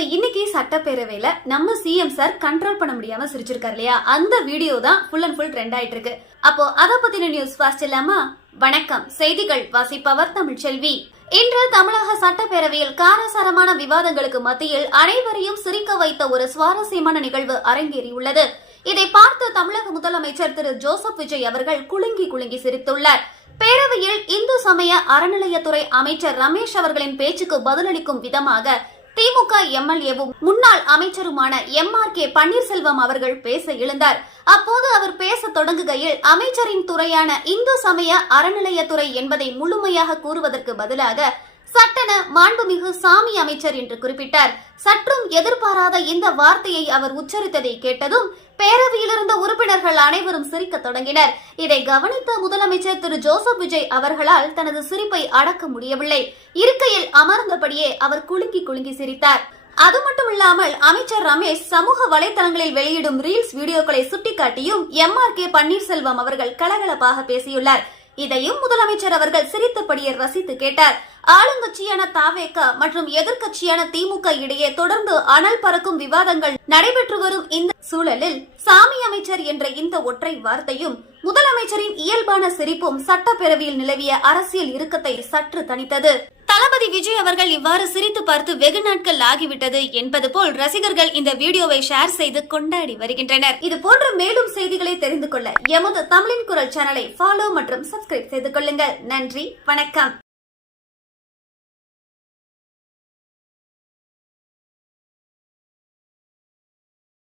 இன்னைக்கு சட்டப்பேரவையில நம்ம CM sir control பண்ண முடியாம சிரிச்சிருக்காரு இல்லையா, அந்த வீடியோ தான் ஃபுல் அண்ட் ஃபுல் ட்ரெண்ட் ஆயிட்டு இருக்கு. அப்போ அத பத்தின நியூஸ் ஃபாஸ்ட் இல்லாமா? வணக்கம், செய்திகள் வாசிப்பவர் தமிழ்ச்செல்வி. இன்று தமிழக சட்டப்பேரவையில் காரசாரமான விவாதங்களுக்கு மத்தியில் அனைவரையும் சிரிக்க வைத்த ஒரு சுவாரஸ்யமான நிகழ்வு அரங்கேறியுள்ளது. இதை பார்த்து தமிழக முதலமைச்சர் திரு ஜோசப் விஜய் அவர்கள் குலுங்கி குலுங்கி சிரித்துள்ளார். பேரவையில் இந்து சமய அறநிலையத்துறை அமைச்சர் ரமேஷ் அவர்களின் பேச்சுக்கு பதிலளிக்கும் விதமாக திமுக எம்எல்ஏவும் முன்னாள் அமைச்சருமான எம்.ஆர்.கே. பன்னீர்செல்வம் அவர்கள் பேச எழுந்தார். அப்போது அவர் பேச தொடங்குகையில் அமைச்சரின் துறையான இந்து சமய அறநிலையத்துறை என்பதை முழுமையாக கூறுவதற்கு பதிலாக சட்டென மாண்புமிகு சாமி அமைச்சர் என்று குறிப்பிட்டார். சற்றும் எதிர்பாராத இந்த வார்த்தையை அவர் உச்சரித்ததை கேட்டதும் பேரவையில் இருந்த உறுப்பினர்கள் அனைவரும் சிரிக்க தொடங்கினர். இதை கவனித்த முதலமைச்சர் திரு ஜோசப் விஜய் அவர்களால் தனது சிரிப்பை அடக்க முடியவில்லை. இருக்கையில் அமர்ந்தபடியே அவர் குலுங்கி குலுங்கி சிரித்தார். அது மட்டுமில்லாமல் அமைச்சர் ரமேஷ் சமூக வலைதளங்களில் வெளியிடும் ரீல்ஸ் வீடியோக்களை சுட்டிக்காட்டியும் எம்.ஆர்.கே. பன்னீர்செல்வம் அவர்கள் கலகலப்பாக பேசியுள்ளார். இதையும் முதலமைச்சர் அவர்கள் சிரித்தபடியே ரசித்து கேட்டார். ஆளுங்கட்சியான தாவேக மற்றும் எதிர்கட்சியான திமுக இடையே தொடர்ந்து அனல் பறக்கும் விவாதங்கள் நடைபெற்று வரும் இந்த சூழலில் சாமி அமைச்சர் என்ற இந்த ஒற்றை வார்த்தையும் முதலமைச்சரின் இயல்பான சிரிப்பும் சட்டப்பேரவையில் நிலவிய அரசியல் இறுக்கத்தை சற்று தணித்தது. தளபதி விஜய் அவர்கள் இவ்வாறு சிரித்து பார்த்து வெகு நாட்கள் ஆகிவிட்டது என்பது போல் ரசிகர்கள் இந்த வீடியோவை ஷேர் செய்து கொண்டாடி வருகின்றனர். இது போன்ற மேலும் செய்திகளை தெரிந்து கொள்ள எமது தமிழின் குரல் சேனலை ஃபாலோ மற்றும் சப்ஸ்கிரைப் செய்து கொள்ளுங்கள். நன்றி, வணக்கம்.